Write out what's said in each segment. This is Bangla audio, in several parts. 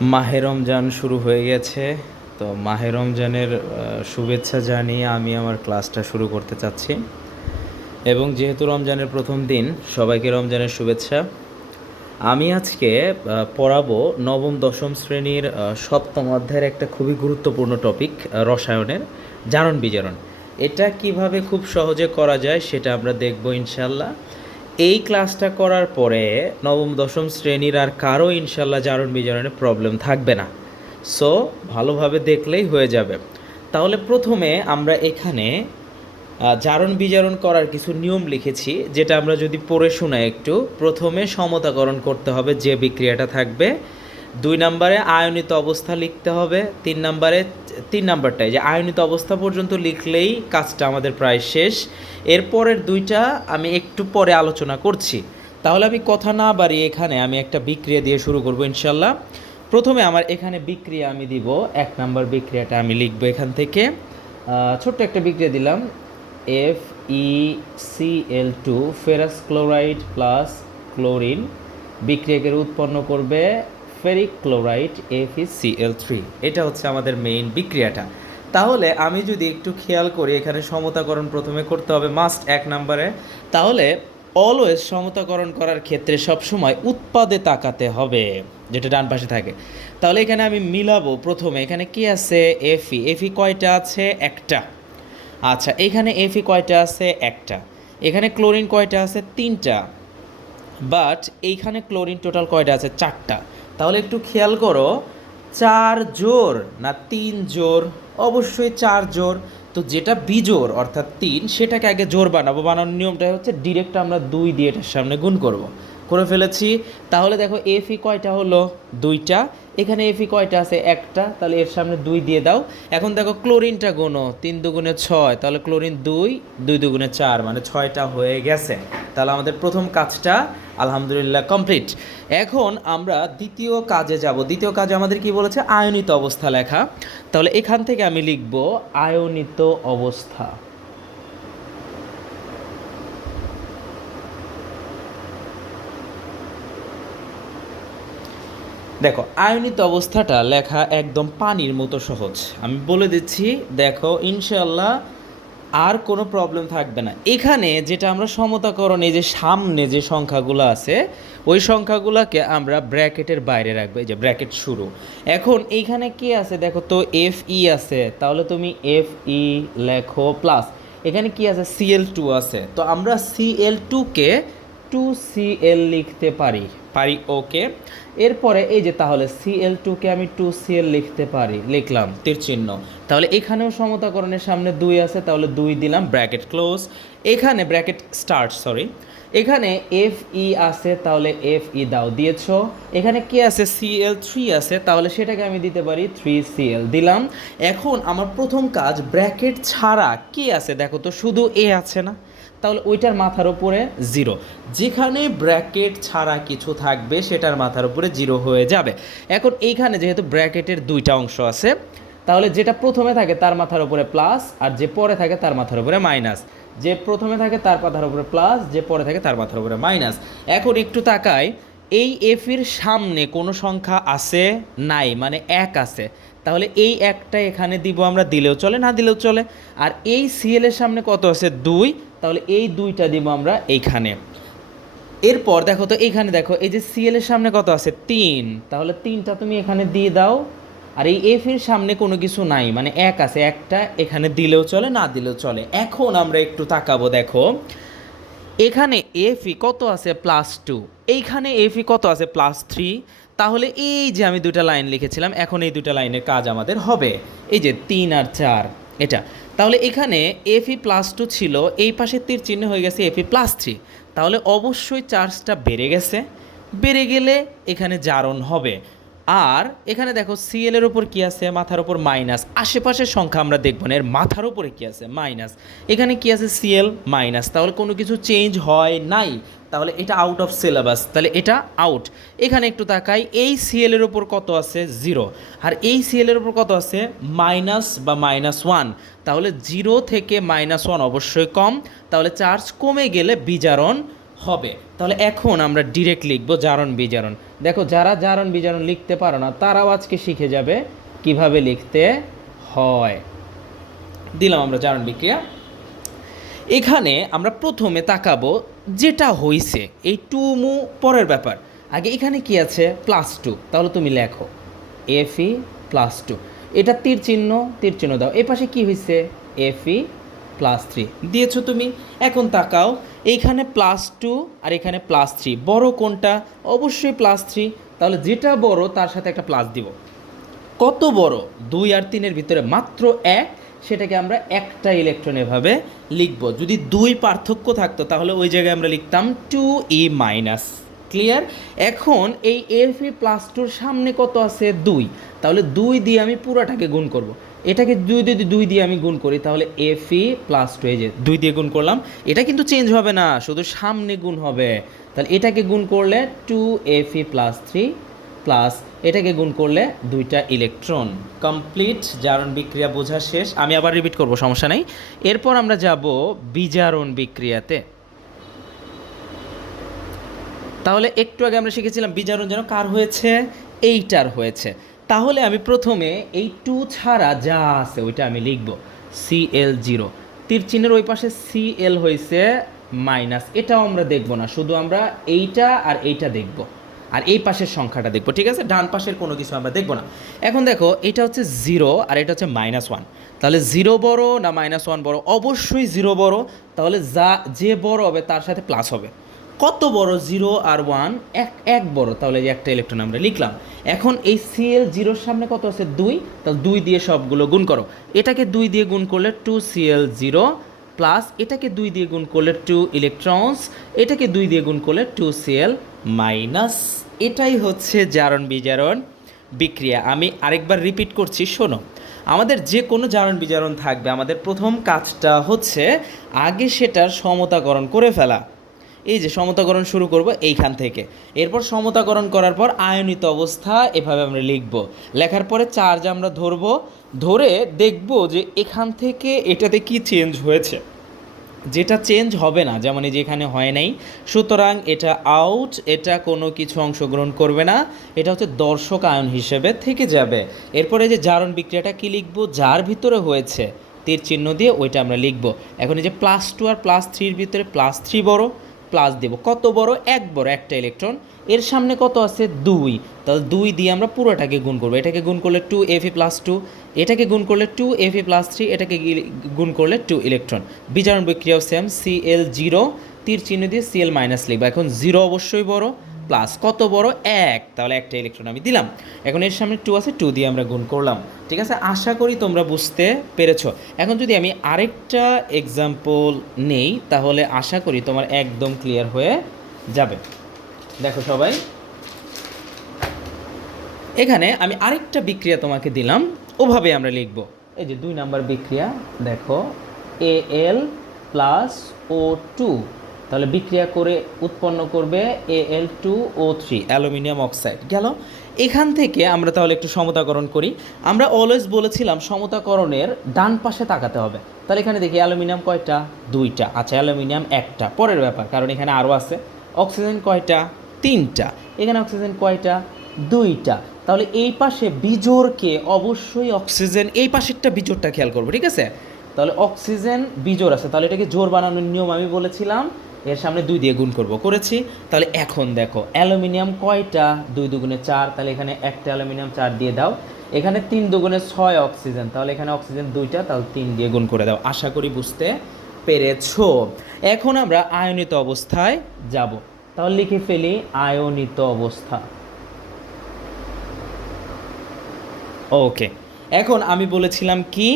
মাহে রমজান শুরু হয়ে গেছে। তো মাহে রমজানের শুভেচ্ছা জানিয়ে আমি আমার ক্লাসটা শুরু করতে চাচ্ছি। এবং যেহেতু রমজানের প্রথম দিন, সবাইকে রমজানের শুভেচ্ছা। আমি আজকে পড়াবো নবম দশম শ্রেণীর সপ্তম অধ্যায়ের একটা খুবই গুরুত্বপূর্ণ টপিক, রসায়নের জারণ বিজারণ। এটা কিভাবে খুব সহজে করা যায় সেটা আমরা দেখব ইনশাল্লাহ। এই ক্লাসটা করার পরে নবম দশম শ্রেণীর আর কারো ইনশাল্লাহ জারণ বিজারণে প্রবলেম থাকবে না। সো ভালোভাবে দেখলেই হয়ে যাবে। তাহলে প্রথমে আমরা এখানে জারণ বিজারণ করার কিছু নিয়ম লিখেছি, যেটা আমরা যদি পড়ে শোনাই একটু। প্রথমে সমতাকরণ করতে হবে, যে বিক্রিয়াটা থাকবে। 2 নম্বরে আয়নিত অবস্থা লিখতে হবে। 3 নাম্বারটায় যে আয়নিত অবস্থা পর্যন্ত লিখলেই কাজটা আমাদের প্রায় শেষ। এরপরের দুইটা আমি একটু পরে আলোচনা করছি। তাহলে আমি কথা না বাড়িয়ে এখানে আমি একটা বিক্রিয়া দিয়ে শুরু করব ইনশাল্লাহ। প্রথমে আমার এখানে বিক্রিয়া আমি দিব, 1 নম্বর বিক্রিয়াটা আমি লিখবো এখান থেকে। ছোট্ট একটা বিক্রিয়া দিলাম, FeCl2 ferrous chloride plus chlorine বিক্রিয়াকে উৎপন্ন করবে ফেরিক ক্লোরাইড FeCl3। এটা হচ্ছে আমাদের মেইন বিক্রিয়াটা। তাহলে আমি যদি একটু খেয়াল করি, এখানে সমতাকরণ প্রথমে করতে হবে মাস্ট 1 নম্বরে। তাহলে অলওয়েজ সমতাকরণ করার ক্ষেত্রে সবসময় উৎপাদে তাকাতে হবে, যেটা ডান পাশে থাকে। তাহলে এখানে আমি মিলাবো। প্রথমে এখানে কি আছে? Fe কয়টা আছে? একটা। আচ্ছা, এখানে Fe কয়টা আছে? একটা। এখানে ক্লোরিন কয়টা আছে? 3টা। বাট এইখানে ক্লোরিন টোটাল কয়টা আছে? 4টা। তাহলে একটু খেয়াল করো, 4 জোর না 3 জোর? অবশ্যই 4 জোর। তো যেটা বিজোড় অর্থাৎ 3, সেটাকে আগে জোর বানাবো। বানানোর নিয়মটা হচ্ছে ডিরেক্ট আমরা 2 দিয়ে এটার সামনে গুণ করব। করে ফেলেছি। তাহলে দেখো Fe কয়টা হলো? 2টা। এখানে Fe কয়টা আছে? একটা। তাহলে এর সামনে 2 দিয়ে দাও। এখন দেখো ক্লোরিনটা গুনো, 3 দুগুণে 6, তাহলে ক্লোরিন 2, 2 দুগুণে 4, মানে 6টা হয়ে গেছে। তাহলে আমাদের প্রথম কাজটা আলহামদুলিল্লাহ কমপ্লিট। এখন আমরা দ্বিতীয় কাজে যাব। দ্বিতীয় কাজে আমাদের কি বলেছে? আয়নিত অবস্থা লেখা। তাহলে এখান থেকে আমি লিখব আয়নিত অবস্থা। দেখো, আয়নিত অবস্থাটা লেখা একদম পানির মতো সহজ। আমি বলে দিচ্ছি, দেখো ইনশাল্লাহ আর কোনো প্রবলেম থাকবে না। এখানে যেটা আমরা সমতাকরণ, এই যে সামনে যে সংখ্যাগুলো আছে, ওই সংখ্যাগুলোকে আমরা ব্র্যাকেটের বাইরে রাখবো। এই যে ব্র্যাকেট শুরু। এখন এইখানে কি আছে দেখো তো? Fe আছে, তাহলে তুমি Fe লেখো প্লাস। এখানে কি আছে? Cl2 আছে, তো আমরা Cl2কে 2Cl লিখতে পারি। ওকে। এরপরে এই যে তাহলে Cl2কে আমি 2Cl লিখতে পারি, লিখলাম তীর চিহ্ন। তাহলে এখানেও সমতাকরণের সামনে 2 আছে, তাহলে 2 দিলাম, ব্র্যাকেট ক্লোজ। এখানে ব্র্যাকেট স্টার্ট, সরি। এখানে Fe আছে, তাহলে Fe দাও, দিয়েছো। এখানে কি আছে? Cl3 আছে, তাহলে সেটাকে আমি দিতে পারি 3Cl, দিলাম। এখন আমার প্রথম কাজ, ব্র্যাকেট ছাড়া কি আছে দেখো তো? শুধু A আছে না? তাহলে ওইটার মাথার উপরে 0। যেখানে ব্র্যাকেট ছাড়া কিছু থাকবে সেটার মাথার উপরে 0 হয়ে যাবে। এখন এইখানে যেহেতু ব্র্যাকেটের 2টা অংশ আছে, তাহলে যেটা প্রথমে থাকে তার মাথার উপরে প্লাস, আর যে পরে থাকে তার মাথার উপরে মাইনাস। যে প্রথমে থাকে তার মাথার উপরে প্লাস, যে পরে থাকে তার মাথার উপরে মাইনাস। এখন একটু তাকাই, এই এফির সামনে কোনো সংখ্যা আছে? নাই, মানে 1 আছে। তাহলে এই একটা এখানে দিব আমরা, দিলেও চলে, না দিলেও চলে। আর এই সিএল এর সামনে কত আছে? 2। তাহলে এই 2টা দিব আমরা এইখানে। এরপর দেখো তো, এইখানে দেখো, এই যে সিএল এর সামনে কত আছে? 3। তাহলে 3টা তুমি এখানে দিয়ে দাও। আর এই এফ এর সামনে কোনো কিছু নাই, মানে 1 আছে, একটা এখানে দিলেও চলে, না দিলেও চলে। এখন আমরা একটু তাকাবো, দেখো এখানে Fe কত আছে? +2। এইখানে Fe কত আছে? +3। তাহলে এই যে আমি 2টা লাইন লিখেছিলাম, এখন এই 2টা লাইনের কাজ আমাদের হবে। এই যে 3 আর 4, এটা। তাহলে এখানে Fe+2 ছিল, এই পাশে তীর চিহ্ন হয়ে গেছে Fe+3। তাহলে অবশ্যই চার্জটা বেড়ে গেছে। বেড়ে গেলে এখানে জারণ হবে। আর এখানে দেখো সিএল এর উপর কি আছে? মাথার উপর মাইনাস। আশেপাশের সংখ্যা আমরা দেখব না, এর মাথার উপরে কি আছে? মাইনাস। এখানে কি আছে? CL minus. তাহলে কোনো কিছু চেঞ্জ হয় নাই, তাহলে এটা আউট অফ সিলেবাস, তাহলে এটা আউট। এখানে একটু তাকাই, এই সিএল এর উপর কত আছে? 0। আর এই সিএল এর উপর কত আছে? মাইনাস বা -1। তাহলে 0 থেকে -1 অবশ্যই কম, তাহলে চার্জ কমে গেলে বিজারণ হবে। তাহলে এখন আমরা ডিরেক্ট লিখব জারণ বিজারণ। দেখো যারা জারণ বিজারণ লিখতে পারো না তারাও আজকে শিখে যাবে কিভাবে লিখতে হয়। দিলাম আমরা জারণ বিক্রিয়া। এখানে আমরা প্রথমে তাকাবো যেটা হইছে, এই টু মু পরের ব্যাপার। আগে এখানে কি আছে +2, তাহলে তুমি লেখো Fe +2, এটা তীর চিহ্ন দাও। এ পাশে কি হয়েছে Fe +3 দিয়েছো তুমি। এখন তাকাও এইখানে +2 আর এখানে +3, বড় কোনটা? অবশ্যই +3, তাহলে যেটা বড় তার সাথে একটা প্লাস দিব। কত বড়? 2 আর 3-এর ভিতরে মাত্র 1, সেটাকে আমরা একটা ইলেকট্রন এভাবে লিখব। যদি 2 পার্থক্য থাকতো তাহলে ওই জায়গায় আমরা লিখতাম 2e-। ক্লিয়ার? এখন এই Fe+2-র সামনে কত আছে 2, তাহলে 2 দিয়ে আমি পুরাটাকে গুণ করব। এটাকে 2 দিয়ে আমি গুণ করি তাহলে Fe+2, এই যে 2 দিয়ে গুণ করলাম, এটা কিন্তু চেঞ্জ হবে না, শুধু সামনে গুণ হবে। তাহলে এটাকে গুণ করলে 2Fe+3 প্লাস এটাকে গুণ করলে 2টা ইলেকট্রন। কমপ্লিট, জারণ বিক্রিয়া বোঝা শেষ। আমি আবার রিপিট করব, সমস্যা নেই। এরপর আমরা যাব বিজারণ বিক্রিয়াতে। তাহলে একটু আগে আমরা শিখেছিলাম বিজারণ যেন কার হয়েছে? এইটার হয়েছে। তাহলে আমি প্রথমে এই 2 ছাড়া যা আছে ওইটা আমি লিখব Cl0, তীর চিহ্নের ওই পাশে Cl হয়েছে মাইনাস, এটাও আমরা দেখব না, শুধু আমরা এইটা আর এইটা দেখব, আর এই পাশের সংখ্যাটা দেখব। ঠিক আছে, ডান পাশের কোনো কিছু আমরা দেখব না। এখন দেখো এটা হচ্ছে 0 আর এটা হচ্ছে -1, তাহলে 0 বড় না -1 বড়? অবশ্যই 0 বড়, তাহলে যে বড় হবে তার সাথে প্লাস হবে। কত বড়? 0 আর 1 এক বড়, তাহলে যে একটা ইলেকট্রন আমরা লিখলাম। এখন এই Cl0-র সামনে কত আছে 2, তাহলে 2 দিয়ে সবগুলো গুণ করো। এটাকে 2 দিয়ে গুণ করলে 2Cl0 প্লাস এটাকে 2 দিয়ে গুণ করলে 2 ইলেকট্রনস, এটাকে 2 দিয়ে গুণ করলে 2Cl মাইনাস। এটাই হচ্ছে জারণ বিজারণ বিক্রিয়া। আমি আরেকবার রিপিট করছি, শোনো। আমাদের যে কোনো জারণ বিজারণ থাকবে, আমাদের প্রথম কাজটা হচ্ছে আগে সেটার সমতাকরণ করে ফেলা। এই যে সমতাকরণ শুরু করব এইখান থেকে, এরপর সমতাকরণ করার পর আয়নিত অবস্থা এভাবে আমরা লিখব। লেখার পরে চার্জ আমরা ধরব, ধরে দেখব যে এখান থেকে এটাতে কি চেঞ্জ হয়েছে। যেটা চেঞ্জ হবে না, যেমন এই যে এখানে হয় নাই, সুতরাং এটা আউট, এটা কোনো কিছু অংশগ্রহণ করবে না, এটা হচ্ছে দর্শক আয়ন হিসেবে থেকে যাবে। এরপরে যে জারণ বিক্রিয়াটা কি লিখব? যার ভিতরে হয়েছে তীর চিহ্ন দিয়ে ওইটা আমরা লিখব। এখন এই যে +2 আর +3-র ভিতরে +3 বড়, প্লাস দেব। কত বড়? 1 বড়, একটা ইলেকট্রন। এর সামনে কত আছে 2, তাহলে 2 দিয়ে আমরা পুরোটাকে গুণ করবো। এটাকে গুণ করলে 2Fe+2, এটাকে গুণ করলে 2Fe+3, এটাকে গুণ করলে 2 ইলেকট্রন। বিজারণ বিক্রিয়াও সেম, Cl0 তীর চিহ্ন দিয়ে Cl মাইনাস লিখবো। এখন 0 অবশ্যই বড়, প্লাস কত বড়? 1, তাহলে একটা ইলেকট্রন আমি দিলাম। এখন এর সামনে 2 আছে, 2 দিয়ে আমরা গুণ করলাম। ঠিক আছে, আশা করি তোমরা বুঝতে পেরেছো। এখন যদি আমি আরেকটা এক্সাম্পল নেই তাহলে আশা করি তোমার একদম ক্লিয়ার হয়ে যাবে। দেখো সবাই, এখানে আমি আরেকটা বিক্রিয়া তোমাকে দিলাম, ওভাবে আমরা লিখব। এই যে 2 নাম্বার বিক্রিয়া, দেখো Al+O2, তাহলে বিক্রিয়া করে উৎপন্ন করবে Al2O3, অ্যালুমিনিয়াম অক্সাইড। গেল। এখান থেকে আমরা তাহলে একটু সমতাকরণ করি। আমরা অলওয়েজ বলেছিলাম সমতাকরণের ডান পাশে তাকাতে হবে। তাহলে এখানে দেখি অ্যালুমিনিয়াম কয়টা? 2টা। আচ্ছা, অ্যালুমিনিয়াম একটা, পরের ব্যাপার, কারণ এখানে আরও আছে। অক্সিজেন কয়টা? 3টা। এখানে অক্সিজেন কয়টা? 2টা। তাহলে এই পাশে বিজোড়কে অবশ্যই অক্সিজেন, এই পাশেরটা বিজোড়টা খেয়াল করবো। ঠিক আছে, তাহলে অক্সিজেন বিজোড় আছে, তাহলে এটাকে জোড় বানানোর নিয়ম আমি বলেছিলাম, এর সামনে 2 দিয়ে গুণ করব, করেছি। তাহলে এখন দেখো অ্যালুমিনিয়াম কয়টা? 2 দুগুণে 4, তাহলে এখানে একটা অ্যালুমিনিয়াম 4 দিয়ে দাও। এখানে 3 দুগুণে 6 অক্সিজেন, তাহলে এখানে অক্সিজেন 2টা, তাহলে 3 দিয়ে গুণ করে দাও। আশা করি বুঝতে পেরেছো। এখন আমরা আয়নিত অবস্থায় যাব, তাহলে লিখে ফেলি আয়নিত অবস্থা। ওকে, এখন আমি বলেছিলাম কি,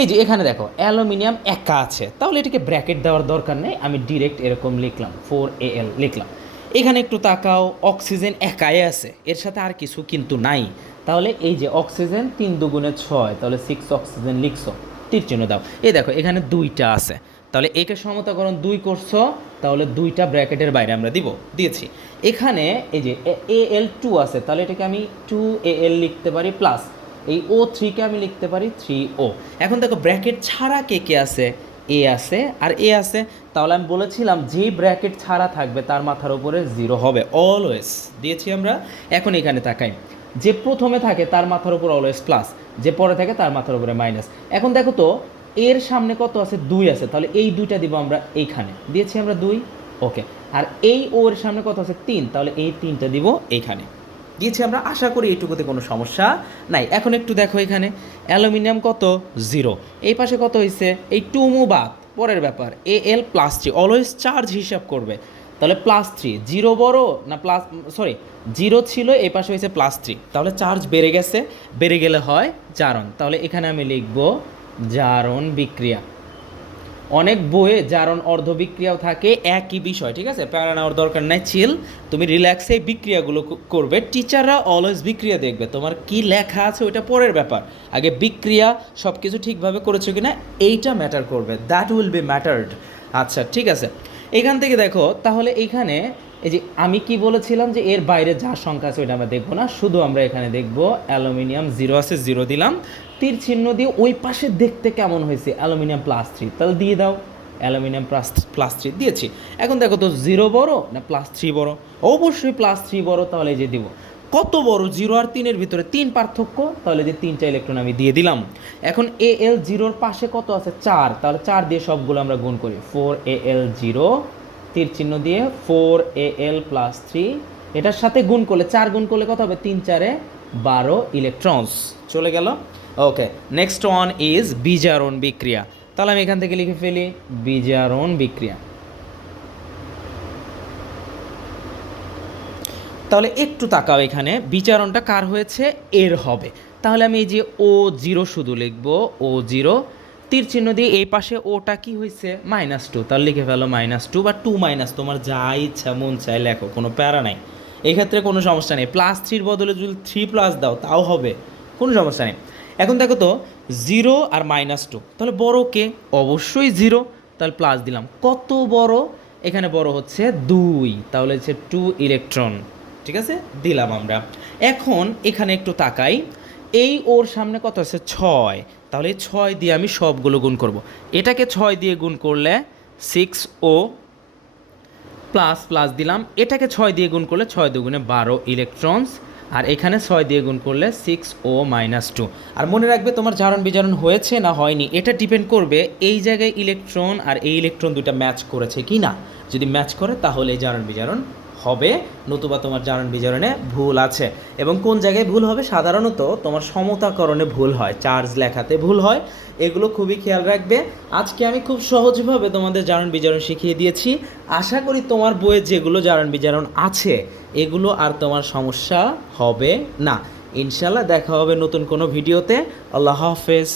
এই যে এখানে দেখো অ্যালুমিনিয়াম একা আছে, তাহলে এটাকে ব্র্যাকেট দেওয়ার দরকার নেই, আমি ডিরেক্ট এরকম লিখলাম 4Al লিখলাম। এখানে একটু তাকাও, অক্সিজেন একাই আছে, এর সাথে আর কিছু কিন্তু নাই। তাহলে এই যে অক্সিজেন 3 দুগুণে 6, তাহলে 6 অক্সিজেন লিখছো, তীর চিহ্ন দাও। এই দেখো এখানে 2টা আছে, তাহলে একে সমতাকরণ 2 করছো, তাহলে 2টা ব্র্যাকেটের বাইরে আমরা দিয়েছি। এখানে এই যে Al2 আছে, তাহলে এটাকে আমি 2Al লিখতে পারি, প্লাস এই O3-কে আমি লিখতে পারি 3O। এখন দেখো ব্র্যাকেট ছাড়া কে কে আছে? এ আছে আর এ আছে, তাহলে আমি বলেছিলাম যেই ব্র্যাকেট ছাড়া থাকবে তার মাথার উপরে জিরো হবে অলওয়েজ, দিয়েছি আমরা। এখন এখানে তাকাই, যে প্রথমে থাকে তার মাথার উপর অলওয়েজ প্লাস, যে পরে থাকে তার মাথার উপরে মাইনাস। এখন দেখো তো এর সামনে কত আছে, 2 আছে, তাহলে এই 2টা দিব আমরা এইখানে, দিয়েছি আমরা 2, ওকে। আর এই ও এর সামনে কত আছে, 3, তাহলে এই 3টা দিব এইখানে, দিয়েছি আমরা। আশা করি এইটুকুতে কোনো সমস্যা নাই। এখন একটু দেখো এখানে অ্যালুমিনিয়াম কত, 0, এই পাশে কত হয়েছে, এই 2 মু বাদ, পরের ব্যাপার, Al +3 অলওয়েজ চার্জ হিসাব করবে, তাহলে +3, 0 বড় না প্লাস, সরি 0 ছিল, এই পাশে হয়েছে +3, তাহলে চার্জ বেড়ে গেছে, বেড়ে গেলে হয় জারণ, তাহলে এখানে আমি লিখব জারণ বিক্রিয়া। অনেক বইয়ে জারণ অর্ধ বিক্রিয়াও থাকে, একই বিষয়, ঠিক আছে, প্যারা নেওয়ার দরকার নাই, চিল, তুমি রিল্যাক্সে বিক্রিয়াগুলো করবে। টিচাররা অলওয়েজ বিক্রিয়া দেখবে, তোমার কি লেখা আছে ওইটা পরের ব্যাপার, আগে বিক্রিয়া সব কিছু ঠিকভাবে করেছো কি না এইটা ম্যাটার করবে, দ্যাট উইল বি ম্যাটার্ড। আচ্ছা ঠিক আছে, এখান থেকে দেখো তাহলে এইখানে এই যে আমি কি বলেছিলাম যে এর বাইরে যা সংখ্যা আছে ওইটা আমরা দেখবো না, শুধু আমরা এখানে দেখবো অ্যালুমিনিয়াম 0 আছে, 0 দিলাম, তীর চিহ্ন দিয়ে ওই পাশে দেখতে কেমন হয়েছে অ্যালুমিনিয়াম +3, তাহলে দিয়ে দাও অ্যালুমিনিয়াম +3 দিয়েছি। এখন দেখো তো 0 বড় না +3 বড়, অবশ্যই +3 বড়, তাহলে এই যে দিব কত বড়, 0 আর 3-এর ভিতরে 3 পার্থক্য, তাহলে যে 3টা ইলেকট্রন আমি দিয়ে দিলাম। এখন Al 0-র পাশে কত আছে, 4, তাহলে 4 দিয়ে সবগুলো আমরা গুণ করি, 4Al0, তীর চিহ্ন দিয়ে 4Al +3, এটার সাথে গুণ করলে 4 গুণ করলে কত হবে, 3 4-এ 12 ইলেকট্রনস চলে গেল। ওকে, নেক্সট ওয়ান ইজ বিজারণ বিক্রিয়া, তাহলে আমি এখান থেকে লিখে ফেলি বিজারণ বিক্রিয়া। তাহলে একটু তাকাও, এখানে বিচারণটা কার হয়েছে, এর হবে, তাহলে আমি এই যে O0 শুধু লিখবো, O0, তীর চিহ্ন দিয়ে এই পাশে ওটা কি হয়েছে, -2, তাহলে লিখে ফেলো -2 বা 2 তোমার যা ইচ্ছা মন চায় লেখো, কোনো প্যারা নাই, এক্ষেত্রে কোনো সমস্যা নেই। +3-র বদলে যদি 3+ দাও তাও হবে, কোনো সমস্যা নেই। এখন দেখো তো 0 আর -2, তাহলে বড় কে, অবশ্যই 0, তাহলে প্লাস দিলাম, কত বড়, এখানে বড় হচ্ছে 2, তাহলে হচ্ছে 2 ইলেকট্রন, ঠিক আছে, দিলাম আমরা। এখন এখানে একটু তাকাই, এই ওর সামনে কত আছে, 6, তাহলে 6 দিয়ে আমি সবগুলো গুণ করব, এটাকে 6 দিয়ে গুণ করলে 6O প্লাস প্লাস দিলাম, এটাকে 6 দিয়ে গুণ করলে 6 দুগুণে 12 ইলেকট্রনস, আর এখানে 6 দিয়ে গুণ করলে 6O -2। আর মনে রাখবে তোমার জারণ বিজারণ হয়েছে না হয়নি এটা ডিপেন্ড করবে এই জায়গায় ইলেকট্রন আর এই ইলেকট্রন দুটা ম্যাচ করেছে কি না, যদি ম্যাচ করে তাহলে এই জারণ বিজারণ হবে, নতুবা তোমার জারণ বিজারণে ভুল আছে। এবং কোন জায়গায় ভুল হবে, সাধারণত তোমার সমতাকরণে ভুল হয়, চার্জ লেখাতে ভুল হয়, এগুলো খুবই খেয়াল রাখবে। আজকে আমি খুব সহজভাবে তোমাদের জারণ বিজারণ শিখিয়ে দিয়েছি, আশা করি তোমার বইয়ে যেগুলো জারণ বিজারণ আছে এগুলো আর তোমার সমস্যা হবে না। ইনশাল্লাহ দেখা হবে নতুন কোনো ভিডিওতে। আল্লাহ হাফেজ।